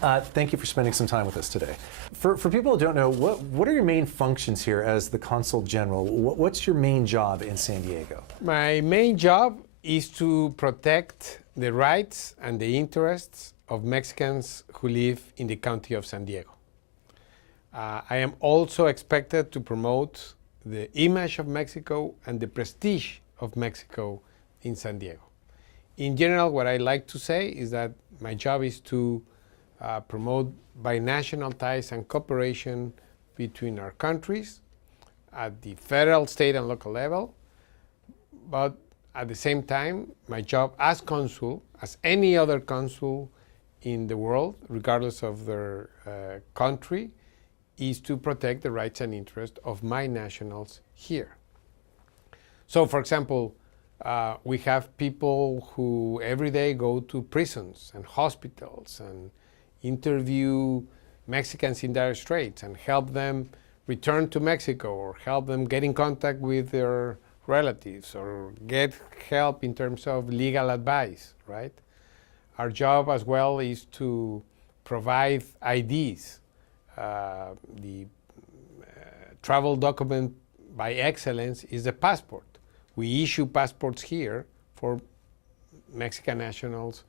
Thank you for spending some time with us today. For people who don't know, what are your main functions here as the Consul General? What's your main job in San Diego? My main job is to protect the rights and the interests of Mexicans who live in the county of San Diego. I am also expected to promote the image of Mexico and the prestige of Mexico in San Diego. In general, what I like to say is that my job is to promote binational ties and cooperation between our countries at the federal, state, and local level. But at the same time, my job as consul, as any other consul in the world, regardless of their country, is to protect the rights and interests of my nationals here. So, for example, we have people who every day go to prisons and hospitals and interview Mexicans in dire straits and help them return to Mexico or help them get in contact with their relatives or get help in terms of legal advice, right? Our job as well is to provide IDs. The travel document by excellence is the passport. We issue passports here for Mexican nationals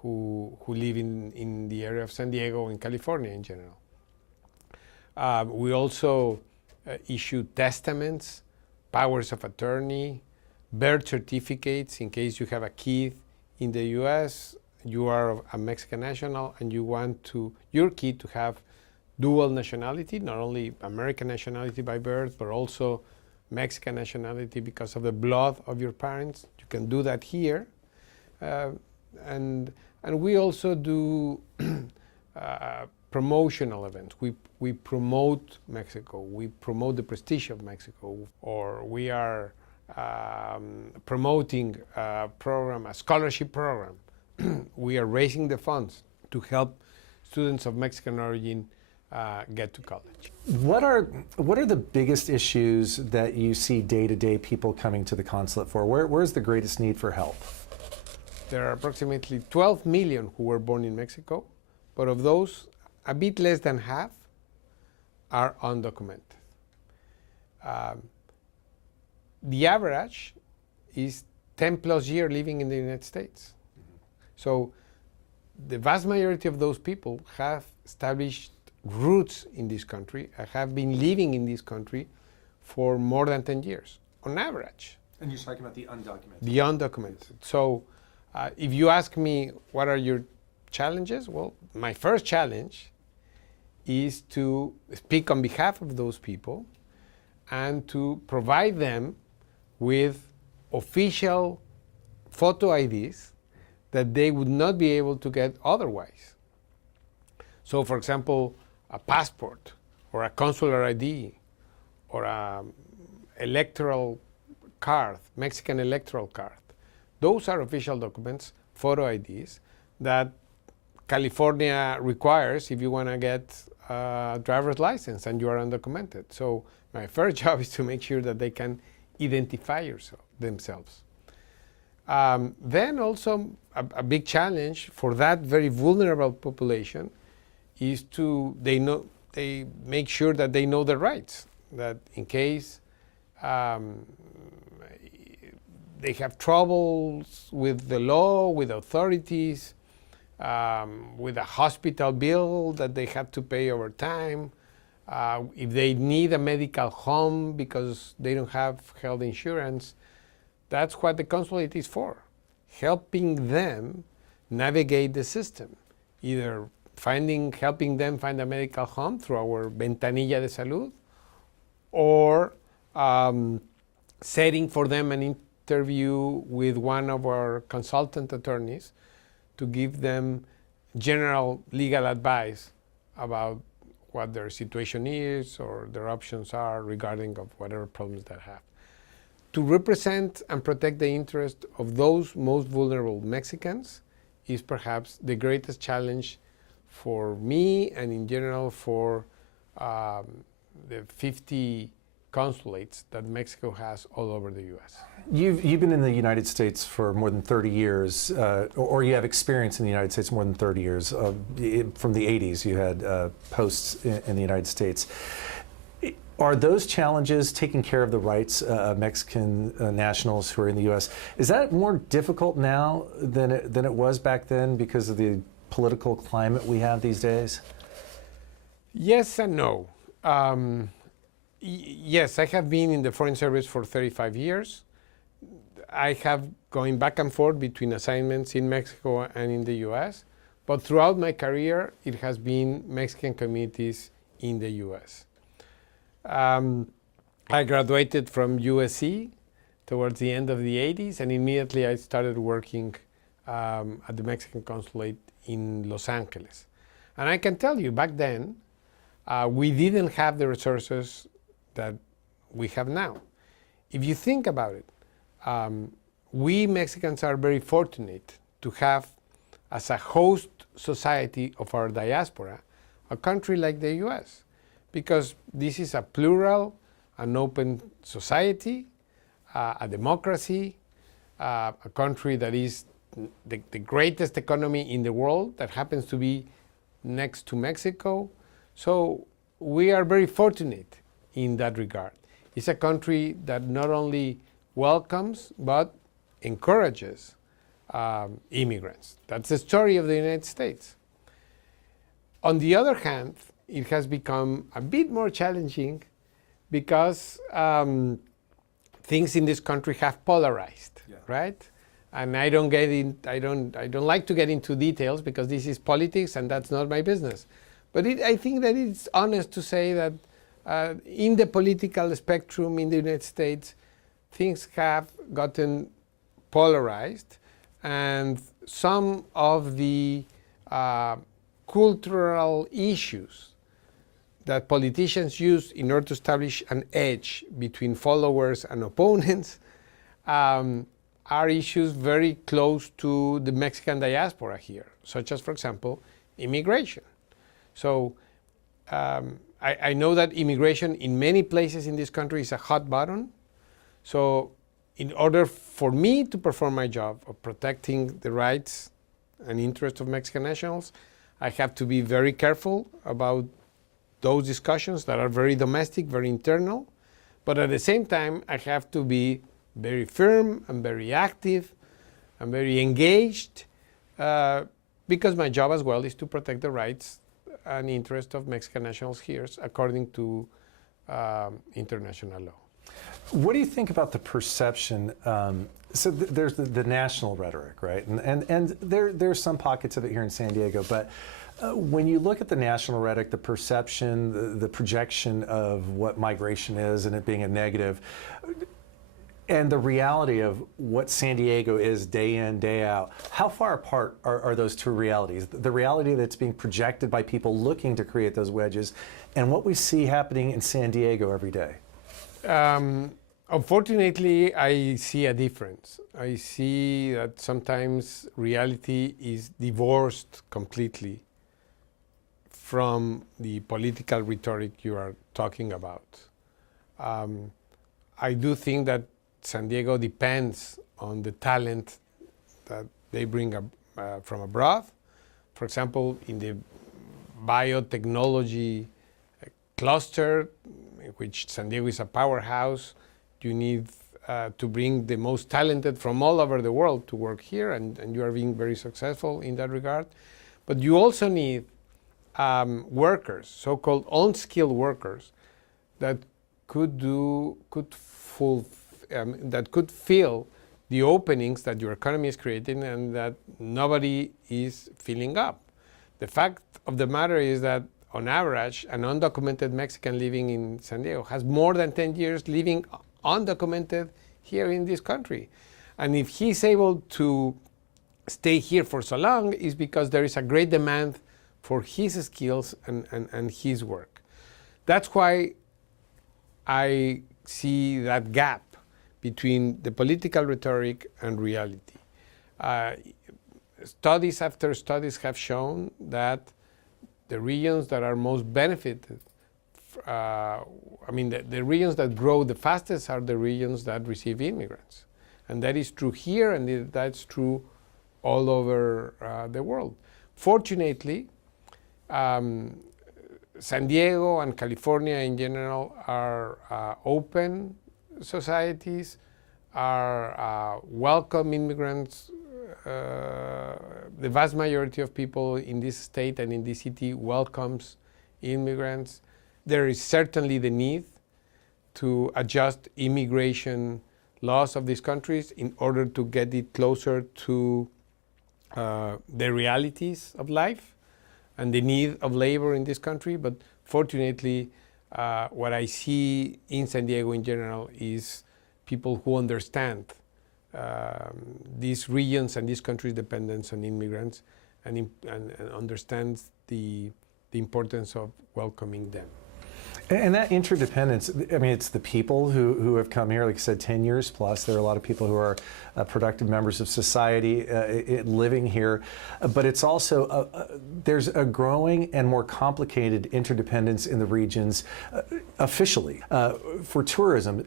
who live in the area of San Diego and California in general. We also issue testaments, powers of attorney, birth certificates in case you have a kid in the US, you are a Mexican national and you want your kid to have dual nationality, not only American nationality by birth, but also Mexican nationality because of the blood of your parents. You can do that here. And we also do promotional events. We promote Mexico. We promote the prestige of Mexico. Or we are promoting a program, a scholarship program. We are raising the funds to help students of Mexican origin get to college. What are the biggest issues that you see day to day people coming to the consulate for? Where's the greatest need for help? There are approximately 12 million who were born in Mexico, but of those, a bit less than half are undocumented. The average is 10 plus years living in the United States. So the vast majority of those people have established roots in this country, have been living in this country for more than 10 years, on average. And you're talking about the undocumented? The undocumented. So if you ask me what are your challenges, well, my first challenge is to speak on behalf of those people and to provide them with official photo IDs that they would not be able to get otherwise. So, for example, a passport or a consular ID or an electoral card, Mexican electoral card. Those are official documents, photo IDs, that California requires if you want to get a driver's license and you are undocumented. So my first job is to make sure that they can identify themselves. Then also a big challenge for that very vulnerable population is they make sure that they know their rights, that in case they have troubles with the law, with authorities, with a hospital bill that they have to pay over time, if they need a medical home because they don't have health insurance. That's what the consulate is for, helping them navigate the system, either helping them find a medical home through our Ventanilla de Salud, or setting for them an interview with one of our consultant attorneys to give them general legal advice about what their situation is or their options are regarding of whatever problems they have. To represent and protect the interest of those most vulnerable Mexicans is perhaps the greatest challenge for me and in general for the 50 consulates that Mexico has all over the U.S. You've been in the United States for more than 30 years, or you have experience in the United States more than 30 years. From the 80s, you had posts in the United States. Are those challenges, taking care of the rights of Mexican nationals who are in the U.S., is that more difficult now than it was back then because of the political climate we have these days? Yes and no. Yes, I have been in the Foreign Service for 35 years. I have going back and forth between assignments in Mexico and in the U.S., but throughout my career, it has been Mexican communities in the U.S. I graduated from USC towards the end of the 80s, and immediately I started working at the Mexican consulate in Los Angeles. And I can tell you, back then, we didn't have the resources that we have now. If you think about it, we Mexicans are very fortunate to have, as a host society of our diaspora, a country like the US, because this is a plural, an open society, a democracy, a country that is the greatest economy in the world, that happens to be next to Mexico. So we are very fortunate in that regard. It's a country that not only welcomes but encourages immigrants. That's the story of the United States. On the other hand, it has become a bit more challenging because things in this country have polarized, right? And I don't like to get into details because this is politics and that's not my business. But I think that it's honest to say that in the political spectrum in the United States, things have gotten polarized, and some of the cultural issues that politicians use in order to establish an edge between followers and opponents are issues very close to the Mexican diaspora here, such as, for example, immigration. So I know that immigration in many places in this country is a hot button. So in order for me to perform my job of protecting the rights and interests of Mexican nationals, I have to be very careful about those discussions that are very domestic, very internal. But at the same time, I have to be very firm and very active and very engaged because my job as well is to protect the rights and interest of Mexican nationals here according to international law. What do you think about the perception? So there's the national rhetoric, right? And there's some pockets of it here in San Diego, but when you look at the national rhetoric, the perception, the projection of what migration is and it being a negative, and the reality of what San Diego is day in, day out, how far apart are those two realities? The reality that's being projected by people looking to create those wedges and what we see happening in San Diego every day? Unfortunately, I see a difference. I see that sometimes reality is divorced completely from the political rhetoric you are talking about. I do think that San Diego depends on the talent that they bring from abroad. For example, in the biotechnology cluster, in which San Diego is a powerhouse, you need to bring the most talented from all over the world to work here, and you are being very successful in that regard. But you also need workers, so-called unskilled workers, that could fill the openings that your economy is creating and that nobody is filling up. The fact of the matter is that on average, an undocumented Mexican living in San Diego has more than 10 years living undocumented here in this country. And if he's able to stay here for so long, is because there is a great demand for his skills and his work. That's why I see that gap between the political rhetoric and reality. Studies after studies have shown that the regions that are most benefited the regions that grow the fastest are the regions that receive immigrants. And that is true here, and that's true all over the world. Fortunately, San Diego and California in general are open societies, are welcome immigrants. The vast majority of people in this state and in this city welcomes immigrants. There is certainly the need to adjust immigration laws of these countries in order to get it closer to the realities of life and the need of labor in this country. But fortunately, what I see in San Diego in general is people who understand these regions and these countries' dependence on immigrants and understands the importance of welcoming them. And that interdependence, I mean, it's the people who have come here, like I said, 10 years plus. There are a lot of people who are productive members of society living here. But it's also, there's a growing and more complicated interdependence in the regions officially. For tourism,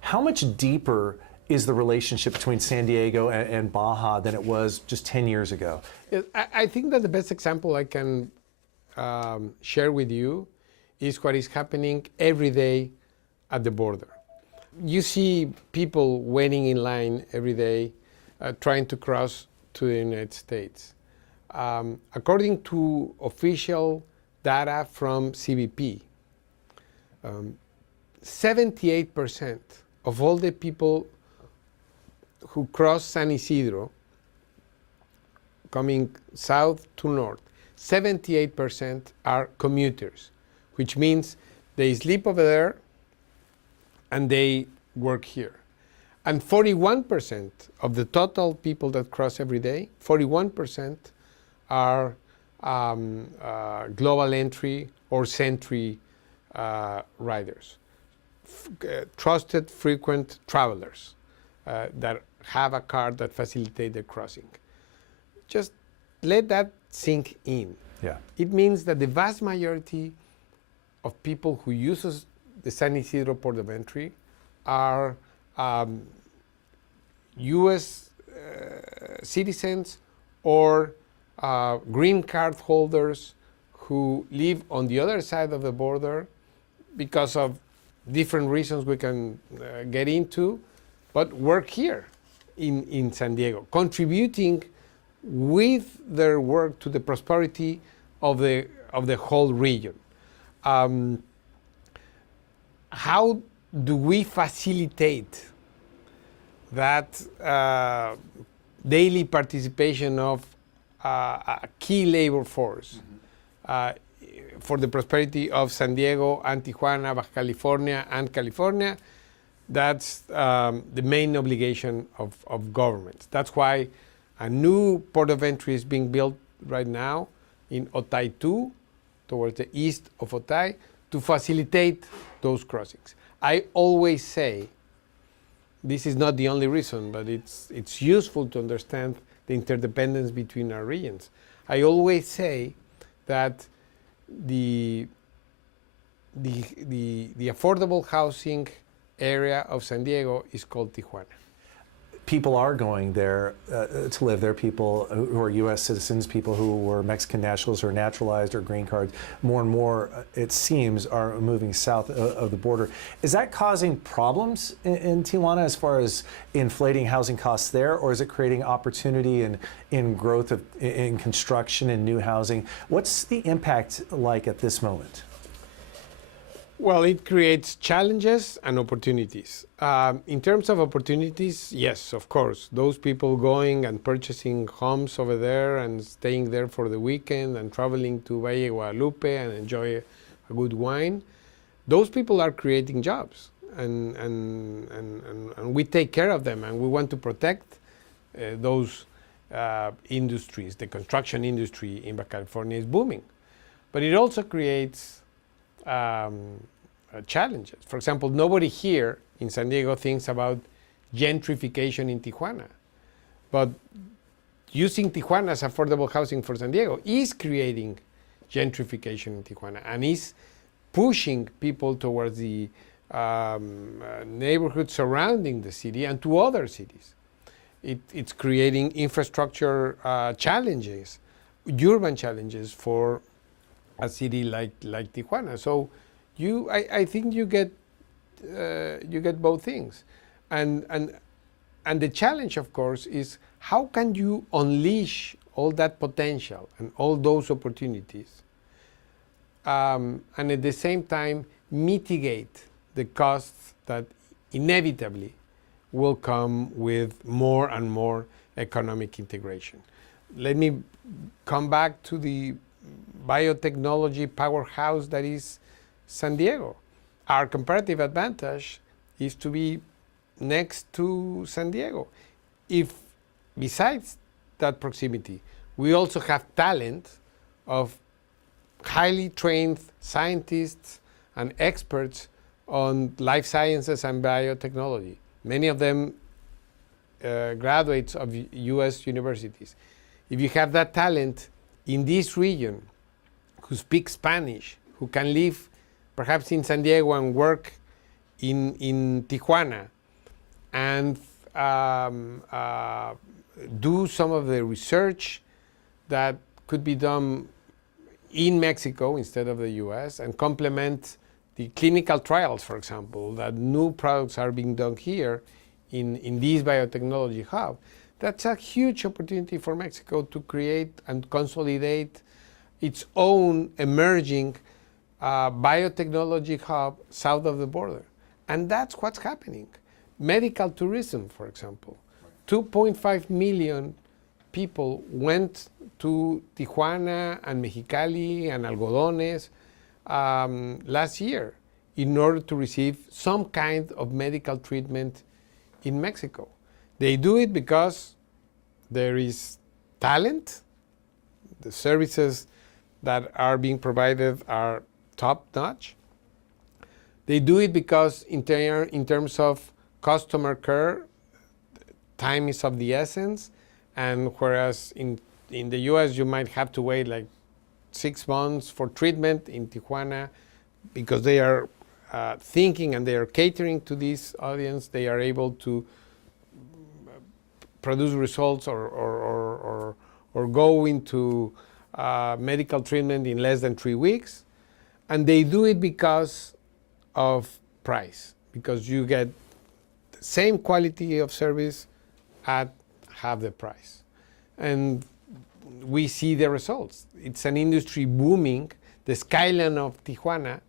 how much deeper is the relationship between San Diego and Baja than it was just 10 years ago? I think that the best example I can share with you is what is happening every day at the border. You see people waiting in line every day trying to cross to the United States. According to official data from CBP, 78% of all the people who cross San Isidro coming south to north, 78% are commuters, which means they sleep over there and they work here. And 41% of the total people that cross every day, 41% are global entry or Sentry riders, trusted, frequent travelers that have a card that facilitates the crossing. Just let that sink in. Yeah. It means that the vast majority of people who uses the San Isidro port of entry are U.S. Citizens or green card holders who live on the other side of the border because of different reasons we can get into, but work here in San Diego, contributing with their work to the prosperity of the whole region. How do we facilitate that daily participation of a key labor force for the prosperity of San Diego and Tijuana, Baja California, and California? That's the main obligation of governments. That's why a new port of entry is being built right now in Otay 2, towards the east of Otay, to facilitate those crossings. I always say, this is not the only reason, but it's useful to understand the interdependence between our regions. I always say that the affordable housing area of San Diego is called Tijuana. People are going there to live there, people who are U.S. citizens, people who were Mexican nationals or naturalized or green cards. More and more, it seems, are moving south of the border. Is that causing problems in Tijuana as far as inflating housing costs there, or is it creating opportunity in growth in construction and new housing? What's the impact like at this moment? Well, it creates challenges and opportunities. In terms of opportunities, yes, of course. Those people going and purchasing homes over there and staying there for the weekend and traveling to Valle Guadalupe and enjoy a good wine, those people are creating jobs. And we take care of them, and we want to protect those industries. The construction industry in Baja California is booming. But it also creates challenges. For example, nobody here in San Diego thinks about gentrification in Tijuana. But using Tijuana as affordable housing for San Diego is creating gentrification in Tijuana and is pushing people towards the neighborhoods surrounding the city and to other cities. It's creating infrastructure challenges, urban challenges for a city like Tijuana. So I think you get both things, and the challenge, of course, is how can you unleash all that potential and all those opportunities, and at the same time mitigate the costs that inevitably will come with more and more economic integration. Let me come back to the biotechnology powerhouse that is San Diego. Our comparative advantage is to be next to San Diego. If besides that proximity, we also have talent of highly trained scientists and experts on life sciences and biotechnology, many of them graduates of US universities. If you have that talent in this region who speaks Spanish, who can live perhaps in San Diego and work in Tijuana, and do some of the research that could be done in Mexico instead of the US, and complement the clinical trials, for example, that new products are being done here in this biotechnology hub. That's a huge opportunity for Mexico to create and consolidate its own emerging biotechnology hub south of the border. And that's what's happening. Medical tourism, for example. 2.5 million people went to Tijuana and Mexicali and Algodones last year in order to receive some kind of medical treatment in Mexico. They do it because there is talent. The services that are being provided are top-notch. They do it because in terms of customer care, time is of the essence, and whereas in the US you might have to wait like 6 months for treatment, in Tijuana, because they are thinking and they are catering to this audience, they are able to produce results or go into medical treatment in less than 3 weeks. And they do it because of price, because you get the same quality of service at half the price. And we see the results. It's an industry booming. The skyline of Tijuana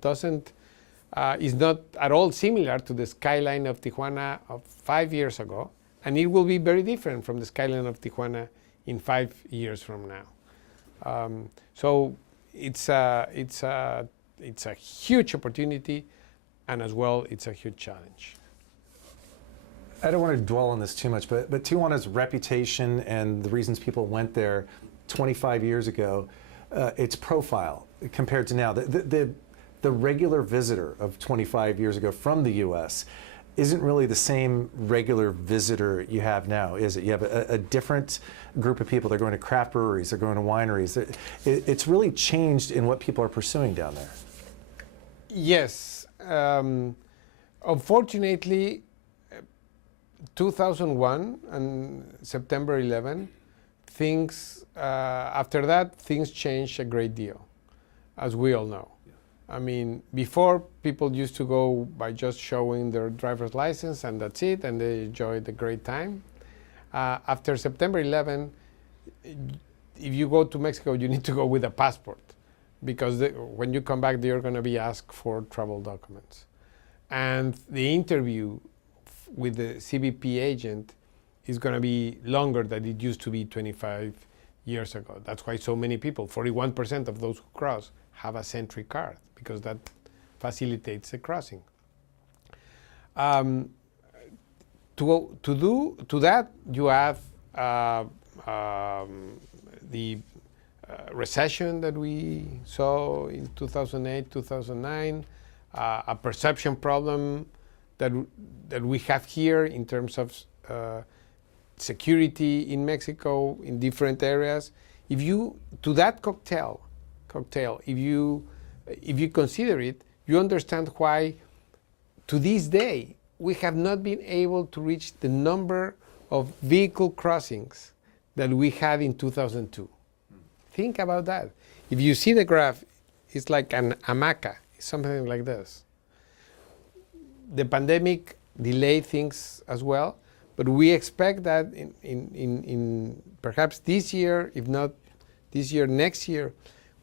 doesn't is not at all similar to the skyline of Tijuana of 5 years ago, and it will be very different from the skyline of Tijuana in 5 years from now. So it's a huge opportunity, and as well, it's a huge challenge. I don't want to dwell on this too much, but Tijuana's reputation and the reasons people went there 25 years ago, its profile compared to now, the regular visitor of 25 years ago from the U.S. isn't really the same regular visitor you have now, is it? You have a different group of people. They're going to craft breweries, they're going to wineries. It's really changed in what people are pursuing down there. Yes. Unfortunately, 2001 and September 11, after that, things changed a great deal, as we all know. I mean, before, people used to go by just showing their driver's license and that's it, and they enjoyed a great time. After September 11, if you go to Mexico, you need to go with a passport, because when you come back, they're going to be asked for travel documents. And the interview with the CBP agent is going to be longer than it used to be 25 years ago. That's why so many people, 41% of those who cross, have a Sentry card, because that facilitates the crossing. To that, you add the recession that we saw in 2008, 2009, a perception problem that we have here in terms of security in Mexico in different areas. To that cocktail, if you if you consider it, you understand why to this day we have not been able to reach the number of vehicle crossings that we had in 2002. Think about that. If you see the graph, it's like an hamaca, something like this. The pandemic delayed things as well, but we expect that in perhaps this year, if not this year, next year,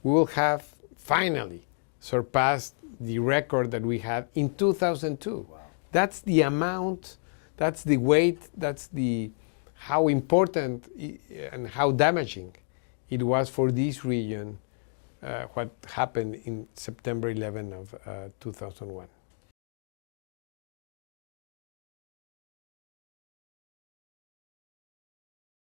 we will have finally surpassed the record that we had in 2002. Wow. That's the amount, that's the weight, that's the how important and how damaging it was for this region what happened in September 11 of 2001.